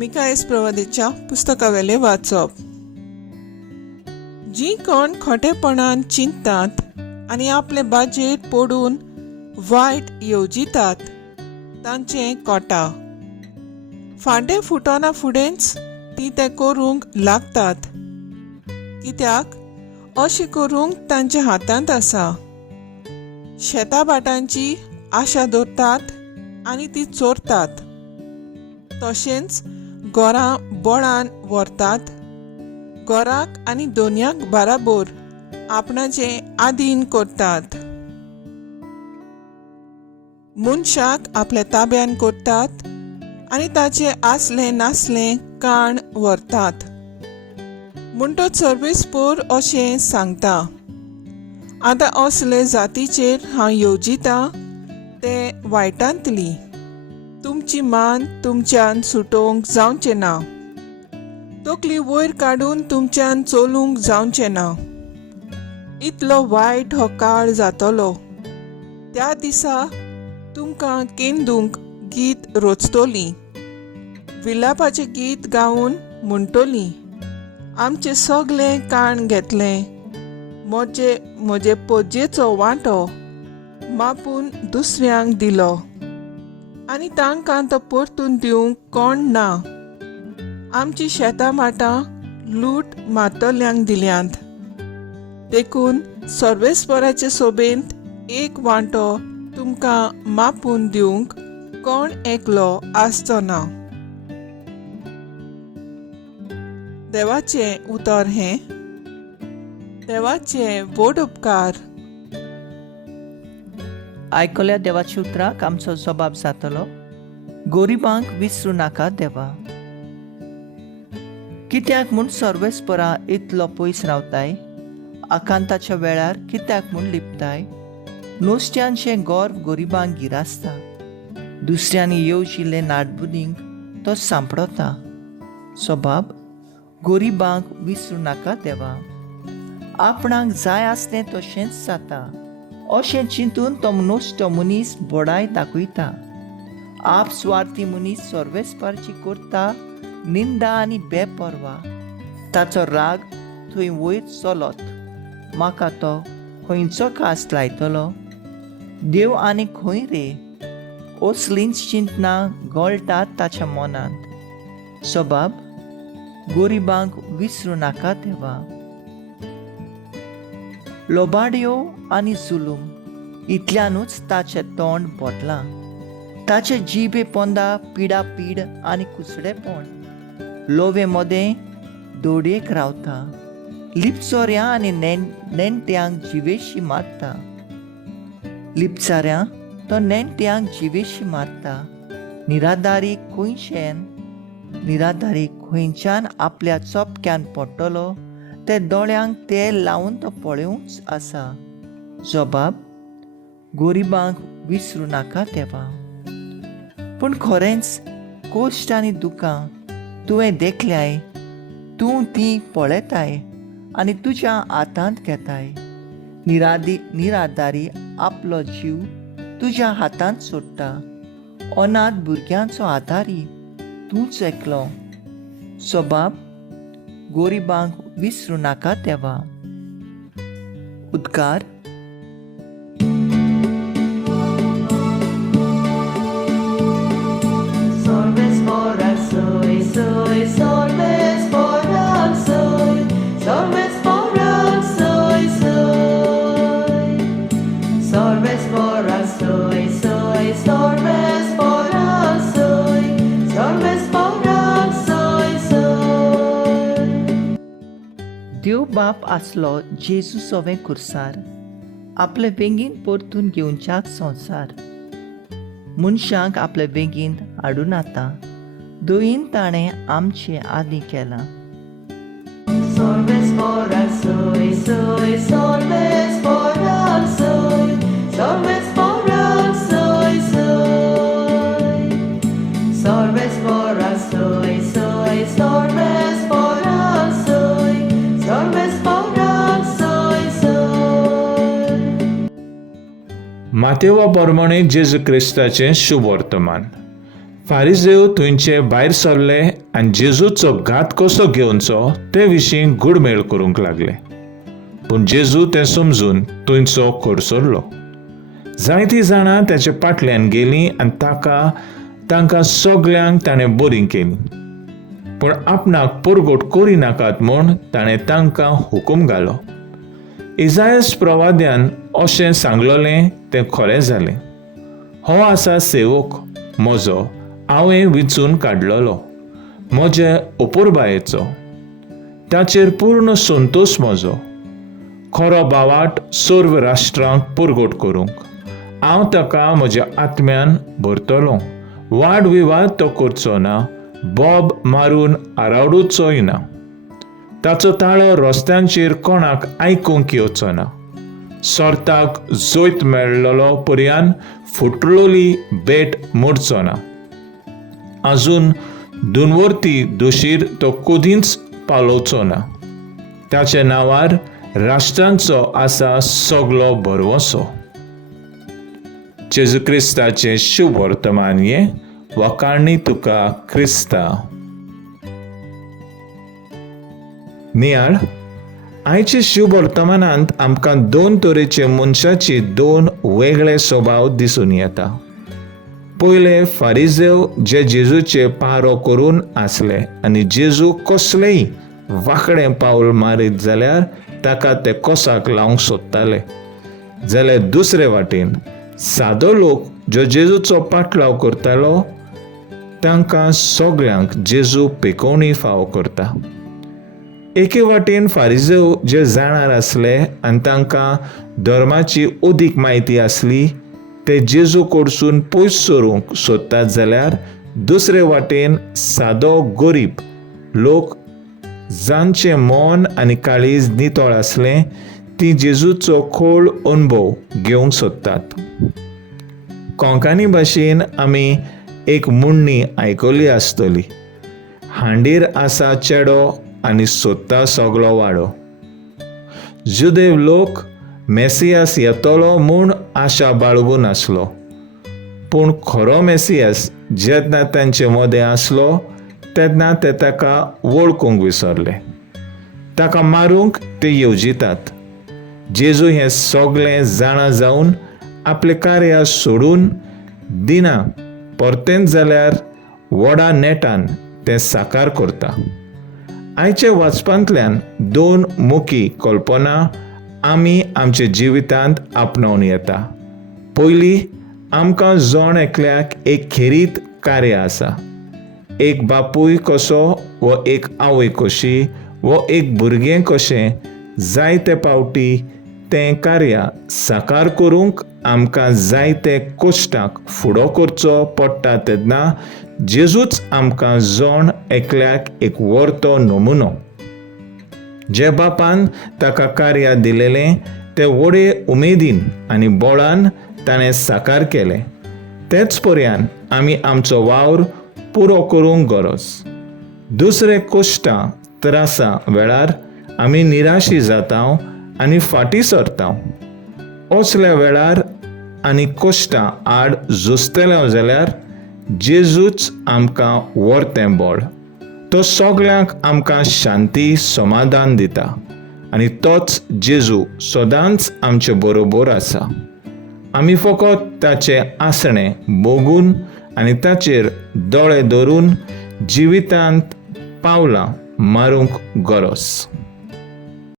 मिकाएस प्रवादीच्या पुस्तकावेले वाचप. जी कोण खोटेपणान चिंतात आनी आपले बाजेर पडून वायट येवजितात तांचे कोटा. फांडे फुटोना फुडेंच ती ते करूंक लागतात, कित्याक अशें करूंक तांच्या हातांत आसा. शेता भाटांची आशा दवरतात आनी ती चोरतात. तशेंच घरां बोळान व्हरतात, घराक आनी दोनयाक बाराबोर आपणाचे आदीन करतात. मनशाक आपल्या ताब्यान करतात आनी ताचे आसले नासले काण व्हरतात. म्हणटच सर्वेस्पर अशें सांगता, आतां असले जातीचेर हांव येवजितां ते वायटांतली. तुमची मान तुमच्यान सुटोवंक जावचें ना, तकली वयर काडून तुमच्यान चलूंक जावचें ना. इतलो वायट हो काळ जातलो. त्या दिसा तुमकां केंदूंक गीत रोचतली, विलापाचें गीत गावन म्हणटली, आमचे सगळे काण घेतले, म्हजे पोजयेचो वांटो मापून दुसऱ्यांक दिलो आनी तांकां तो परतून दिवंक कोण ना. आमची शेतां माटां लूट मातल्यांक दिल्यांत. देखून सर्वेस्पराचे सोबेंत एक वांटो तुमकां मापून दिवंक कोण एकलो आसचो ना. देवाचें उतर हें. देवाचे व्हड उपकार. आयकल्या देवाच्या उतराक आमचो जबाब जातलो, गोरिबांक विसरूं नाका देवा. कित्याक म्हूण सर्वेस्परा इतलो पयस रावताय, आकांताच्या वेळार कित्याक म्हूण लिपताय. नुस्त्यांचें गोर गोरिबांक गिरासता, दुसऱ्यांनी येवजिल्ले नाडबुदींक तो सांपडता. जबाब, गोरिबांक विसरूं नाका देवा. आपणाक जाय आसलें तशेंच जाता अशें चिंतून तो नश्ट मनीस बडाय दाखयता. आपस्वार्थी मनीस सर्वेस्पराची करता निंदा आनी बेपरवा. ताचो राग थंय वयर चलत. म्हाका तो खंयचो कास लायतलो. देव आनी खंय रे, असलींच चिंतनां गळटात ताच्या मनांत. जबाब, गोरिबांक विसरूं नाका देवा. लोबाड्यो आनी जुलूम इतल्यानूच ताचें तोंड बोटलां. ताचे जिबे पोंदा पिडापीड आनी कुसडेपण. लोवे मोदें दोडयेक रावता. लिपचोऱ्यां आनी नेणट्यांक जिवेशी मारता. लिपचाऱ्यां तो नेणट्यांक जिवेशी मारता. निराधारी खंयच्यान आपल्या चोपक्यान पडटलो ते दोळ्यांक तेल लावन तो पळेवूच आसा. जबाब, गोरिबांक विसरूं नाका देवा. पूण खरेंच कोश्ट आनी दुखां तुवें देखल्याय, तूं ती पळयताय आनी तुज्या हातांत घेताय. निराधारी आपलो जीव तुज्या हातांत सोडटा. अनाथ भुरग्यांचो आदारी तूंच एकलो. जबाब, गोरिबांक विसरूं नाका देवा. उद्गार. देव बाप आसलो जेजू सोवे खुर्सार, आपले वेगीन परतून घेवच्याक संवसार. मनशांक आपले वेगीन हाडून आता, दोयीन ताणें आमचे आदी केलां. मातेवा प्रमाणे जेजू क्रिस्ताचें शुभ वर्तमान. फारिजेव थंयचे भायर सरले आनी जेजूचो घात कसो घेवचो ते विशीं गुडमेळ करूंक लागले. पूण जेजू तें समजून थंयचो करसरलो. जायतीं जाणां ताचे फाटल्यान गेलीं आनी तांकां सगल्यांक ताणें बरीं केलीं. पूण आपणाक परगट करिनाकात म्हूण ताणें तांकां हुकूम घालो. इसायास प्रवाद्यान अशें सांगलोलें तें खरें जालें. हो आसा सेवक म्हजो, हांवें वेंचून काडलोलो, म्हजे उपुरबायेचो. ताचेर पूर्ण संतोश म्हजो. खरो बावाट सर्व राष्ट्रांक परगट करूंक हांव ताका म्हज्या आत्म्यान भरतलों. वाड विवाद तो करचो ना, बोब मारून आरावडूचोय ना. ताचो ताळो रस्त्यांचेर कोणाक आयकूंक येवचो ना. सोर्ताक जोयत मेळ्ळलो पर्यान फुटलोली भेट मोडचो ना. आजून दुनवर्ती दोशीर तो कधीच पालोवचो ना. ताचे नांवार राष्ट्रांचो आसा सगलो भरवंसो. जेजू क्रिस्ताचें शुभ वर्तमान हें वखाणी तुका क्रिस्ता. नियाळ, आयच्या शुभ वर्तमानांत आमकां दोन तरेचे मनशाचे दोन वेगळे स्वभाव दिसून येता. पयले फारिजेव जे जेजूचे पारो करून आसले आनी जेजू कसलेंय वांकडें पावल मारीत जाल्यार ताका ते कोसाक लावंक सोदताले. जाल्यार दुसरे वाटेन सादो लोक जो जेजूचो पाटलाव करतालो तांकां सगल्यांक जेजू पेकोवणी फावो करता. एके वाटेन फारिजेव जे जाणार आसले आनी तांकां धर्माची अदीक म्हायती आसली ते जेजू कडसून पयस सरूंक सोदतात, जाल्यार दुसरे वाटेन सादो गरीब लोक जांचें मन आनी काळीज नितळ आसलें ती जेजूचो खोल अनुभव घेवंक सोदतात. कोंकणी भाशेन आमी एक म्हणणी आयकली आसतली, हांडीर आसा चेडो आनी सोदता सगलो वाडो. जुदेव लोक मेसियास येतलो म्हूण आशा बाळगून आसलो. पूण खरो मेसियास जेन्ना तांचे मदें आसलो तेन्ना ते ताका वळखूंक विसरले. ताका मारूंक ते येवजितात. जेजू हें सगलें जाणा जावन आपलें कार्य सोडून दिना परतेंच जाल्यार व्हडा नेटान तें साकार करता. आयच्या वाचपांतल्यान दोन मुखी कल्पना आमी आमच्या जिवितांत आपणावन येता. पयली, आमकां जण एकल्याक एक खेरीत कार्य आसा. एक बापूय कसो व एक आवय कशी व एक भुरगें कशें जायते पावटी तें कार्य साकार करूंक आमकां जायते कश्टांक फुडो करचो पडटा तेन्ना जेजूच आमकां जण एकल्याक एक व्हरतो नमुनो. जे बापान ताका कार्य दिलेलें तें व्हडे उमेदीन आनी बळान ताणें साकार केलें. तेच पर्यान आमी आमचो वावर पुरो करूंक गरज. दुसरे कश्टां त्रासा वेळार आमी निराशी जाता आनी फाटीं सरता. असल्या वेळार आनी कश्टां आड झुजतले जाल्यार जेजूच आमकां व्हरतें बळ. तो सगल्यांक आमकां शांती समाधान दिता आनी तोच जेजू सदांच आमचे बरोबर आसा. आमी फकत ताचें आसणें भोगून आनी ताचेर दोळे धरून जिवितांत पावलां मारूंक गरज.